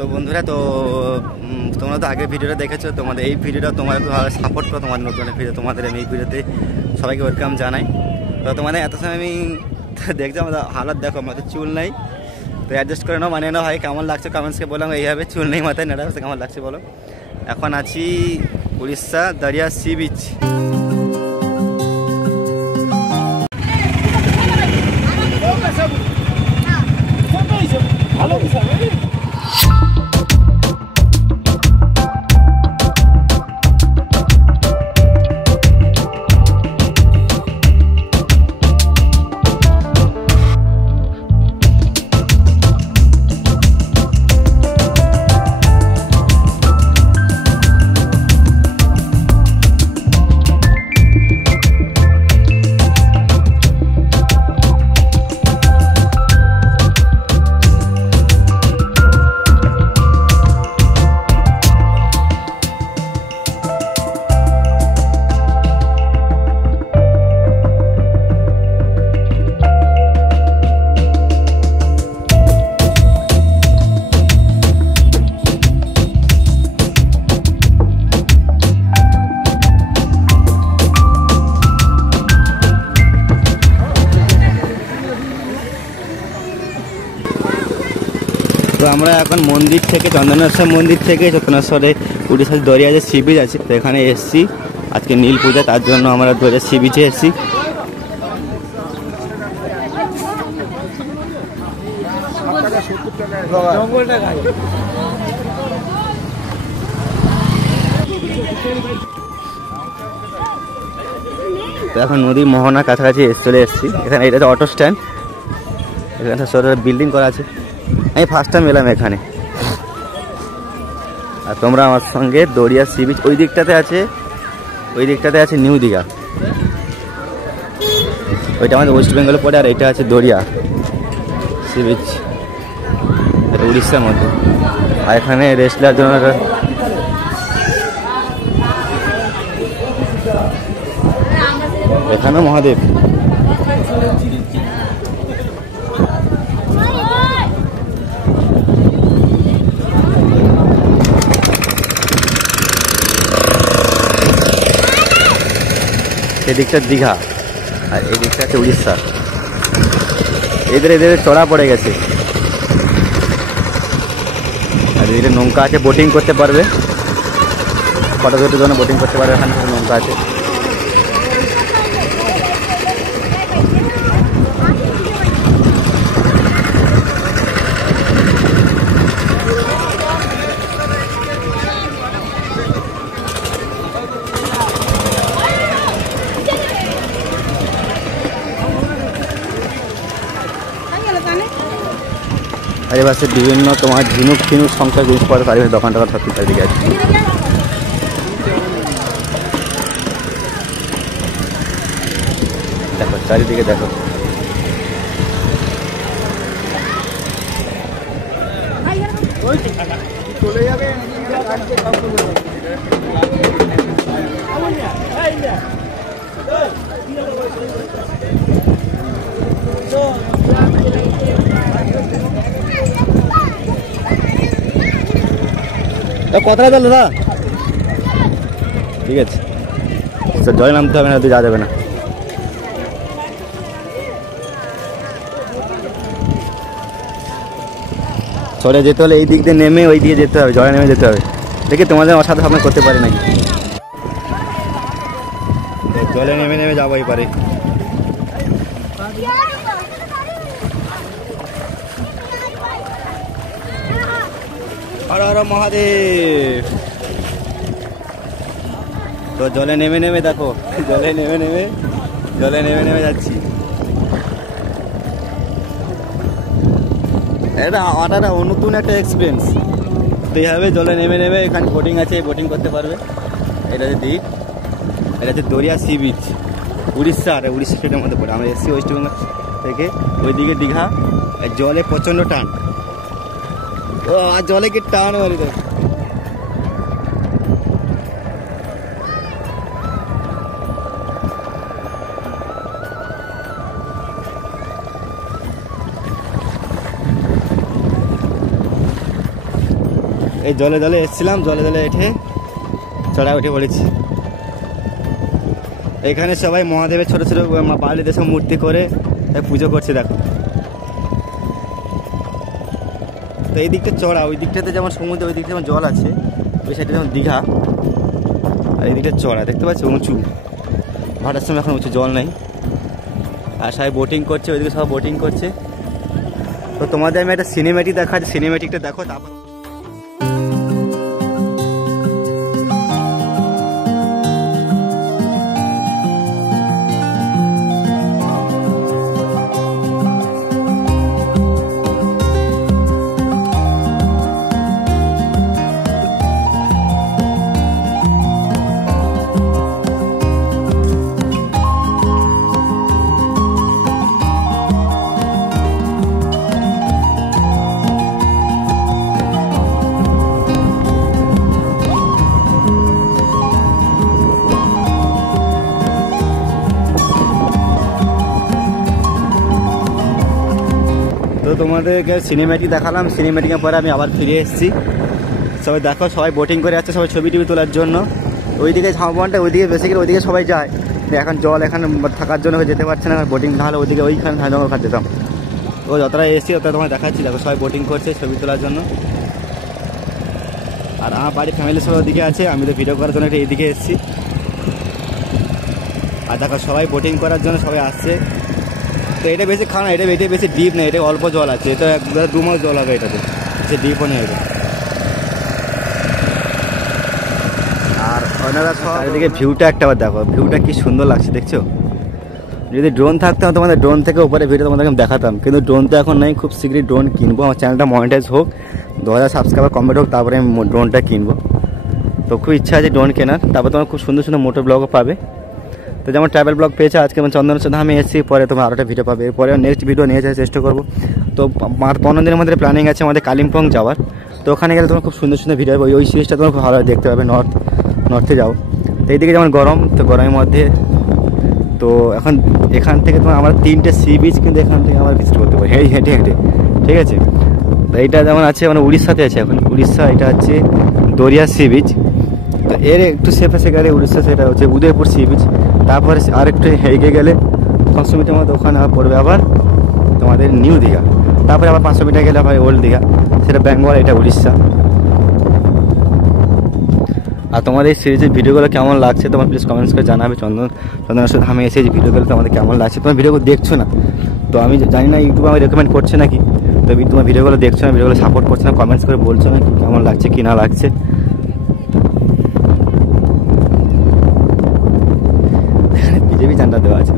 তো বন্ধুরা, তো তোমরা তো আগের ভিডিওটা দেখেছো, তোমাদের এই ভিডিওটা তোমরা সাপোর্ট করো, তোমাদের নতুন ভিডিও, তোমাদের আমি এই ভিডিওতে সবাইকে ওয়েলকাম জানাই। তো তোমাদের এত সময় আমি দেখছো আমাদের হালাত দেখো, আমাদের চুল নাই, তো অ্যাডজাস্ট করে নাও, মানিয়ে নাও ভাই। কেমন লাগছে কমেন্টসকে বললাম, এইভাবে চুল নেই মাথায় নেড়া, কেমন লাগছে বলো। এখন আছি উড়িষ্যা দরিয়া সি বিচ। ভালো তো আমরা এখন মন্দির থেকে, চন্দনেশ্বর মন্দির থেকে চন্দনেশ্বরে উড়িষ্যার দরিয়া যে সি বিচ আছে, তো এখানে এসছি আজকে নীল পূজা, তার জন্য আমরা দরিয়া সি বিচে এসছি। তো এখন নদীর মোহনার কাছাকাছি চলে এসছি। এখানে এটা অটো স্ট্যান্ড, এখানে সরকার বিল্ডিং করা আছে। আমি ফার্স্ট টাইম এলাম এখানে। আর তোমরা আমার সঙ্গে দরিয়া সি বিচ, ওই দিকটাতে আছে নিউ দীঘা, ওইটা আমাদের ওয়েস্ট বেঙ্গলে পড়ে, আর এটা আছে দরিয়া সি বিচ, এটা উড়িষ্যার মধ্যে। আর এখানে রেস্ট নেওয়ার জন্য এখানেও মহাদেব। এদিকটা দীঘা আর এই দিকটা আছে উড়িষ্যা। এদের চড়া পড়ে গেছে, আর এদের নৌকা আছে, বোটিং করতে পারবে, ফটো তোলার জন্য বোটিং করতে পারবে, এখানে নৌকা আছে। চারিপাশে বিভিন্ন তোমার ঝিনুক সংখ্যা জিনিসপত্র, চারিপাশে দোকান টোকান সব চারিদিকে আছে। দেখো চারিদিকে দেখো, চলে যাবে কথাটা বল দাদা, ঠিক আছে। জলে নামতে হবে না, যাওয়া যাবে না। চলে যেতে হলে এই দিক দিয়ে নেমে ওই দিকে যেতে হবে, জলে নেমে যেতে হবে। দেখি তোমাদের অসাধারণ সামনে করতে পারি নাকি, জলে নেমে যাবোই পারে। হর হর মহাদেব। তো জলে নেমে দেখো, জলে নেমে যাচ্ছি। এটা নতুন একটা এক্সপিরিয়েন্স। তো এইভাবে জলে নেমে এখানে বোটিং আছে, বোটিং করতে পারবে। এটা হচ্ছে দ্বীপ, এটা হচ্ছে দরিয়া সি বিচ, উড়িষ্যা স্টেটের মধ্যে পড়ে। আমরা এসছি ওয়েস্ট বেঙ্গল থেকে, ওইদিকে দীঘা। জলে প্রচণ্ড টান, ও আর জলে কি টান মারি দেয়। এই জলে জলে এসেছিলাম, জলে জলে এঠে চড়ায় উঠে পড়েছি। এখানে সবাই মহাদেবের ছোট ছোট বাড়িতে সব মূর্তি করে পুজো করছে দেখো। তো এই দিকটা চড়া, ওই দিকটাতে যেমন সমুদ্র, ওই দিকটা যেমন জল আছে, ওই সাইডে যেমন দীঘা, আর এই দিকটা চড়া দেখতে পাচ্ছ উঁচু, ভাটার সময় এখন উঁচু জল নেই। আর সবাই বোটিং করছে, ওইদিকে সব বোটিং করছে। তো তোমাদের আমি একটা সিনেমেটিক দেখাচ্ছি, সিনেমেটিকটা দেখো তারপর। তো তোমাদেরকে সিনেমেটিক দেখালাম, সিনেমেটিকের পরে আমি আবার ফিরে এসেছি। সবাই দেখো, সবাই বোটিং করে যাচ্ছে, সবাই ছবি টবি তোলার জন্য। ওইদিকে ঝাউবনটা, ওইদিকে বেশি করে ওইদিকে সবাই যায়। এখন জল এখানে থাকার জন্য যেতে পারছে না, বোটিং না হলে ওইদিকে ওইখানে ঝাউজঙ্গল খাট যেতাম। তো যতটা এসেছি ততটা তোমায় দেখাচ্ছি। দেখো সবাই বোটিং করছে ছবি তোলার জন্য। আর আমার বাড়ির ফ্যামিলি সব ওদিকে আছে, আমি তো ভিডিও করার জন্য একটা এইদিকে এসেছি। আর দেখো সবাই বোটিং করার জন্য সবাই আসছে। তো এটা বেশি খানা, এটা বেশি ডিপ নেই, এটা অল্প জল আছে, এটা 2 মাস জল হবে এটাতে, সে ডিপও নেই এটা। আর ওনারা সব এদিকে ভিউটা একটা বার দেখো, ভিউটা কি সুন্দর লাগছে দেখছো। যদি ড্রোন থাকতো তোমাদের ড্রোন থেকে উপরে ভিডিও তোমাদেরকে দেখাতাম, কিন্তু ড্রোন তো এখন নেই। খুব শীঘ্রই ড্রোন কিনবো, আমার চ্যানেলটা মনিটাইজ হোক, 2000 সাবস্ক্রাইবার কমপ্লিট হোক, তারপরে আমি ড্রোনটা কিনবো। তো খুব ইচ্ছা আছে ড্রোন কেনার, তারপর তোমার খুব সুন্দর সুন্দর মোটর ব্লগও পাবে। তো যেমন ট্রাভেল ব্লগ পেয়েছে আজকে, যেমন চন্দনেশ্বর ধামে এসেছি, পরে তোমার আরও একটা ভিডিও পাবে। এরপরে নেক্সট ভিডিও নিয়ে যাওয়ার চেষ্টা করবো। তো 15 দিনের মধ্যে প্ল্যানিং আছে আমাদের কালিম্পং যাওয়ার। তো ওখানে গেলে তোমার খুব সুন্দর সুন্দর ভিডিও হবে, ওই সিরিজটা তোমার খুব ভালো দেখতে পাবে। নর্থে যাও, তো এইদিকে যেমন গরম, তো গরমের মধ্যে তো এখান থেকে তোমার আমরা 3টে সি বিচ কিন্তু এখান থেকে আমরা ভিজিট করতে পারি হেঁটে হেঁটে, ঠিক আছে। তো এইটা যেমন আছে মানে উড়িষ্যাতে আছে এখন, উড়িষ্যা এটা হচ্ছে দরিয়া সি বিচ। তো এর একটু সেপাশে গেলে উড়িষ্যা, সেটা হচ্ছে উদয়পুর সি বিচ। তারপরে আর একটু এগিয়ে গেলে 500 মিটার মতো ওখানে পড়বে আবার তোমাদের নিউ দীঘা। তারপরে আবার 500 মিটার গেলে আবার ওল্ড দীঘা, সেটা বেঙ্গল, এটা উড়িষ্যা। আর তোমাদের এই সিরিজের ভিডিওগুলো কেমন লাগছে তোমার প্লিজ কমেন্টস করে জানাবে। চন্দনেশ্বর ধামে এসে যে ভিডিওগুলো তোমাদের কেমন লাগছে। তোমার ভিডিওগুলো দেখছো না, তো আমি জানি না ইউটিউবে আমি রেকমেন্ড করছে নাকি, তো তোমার ভিডিওগুলো দেখছো না, ভিডিওগুলো সাপোর্ট করছে না, কমেন্টস করে বলছো না কেমন লাগছে কি না লাগছে। এখানে বিজেপি ঝান্ডা দেওয়া আছে।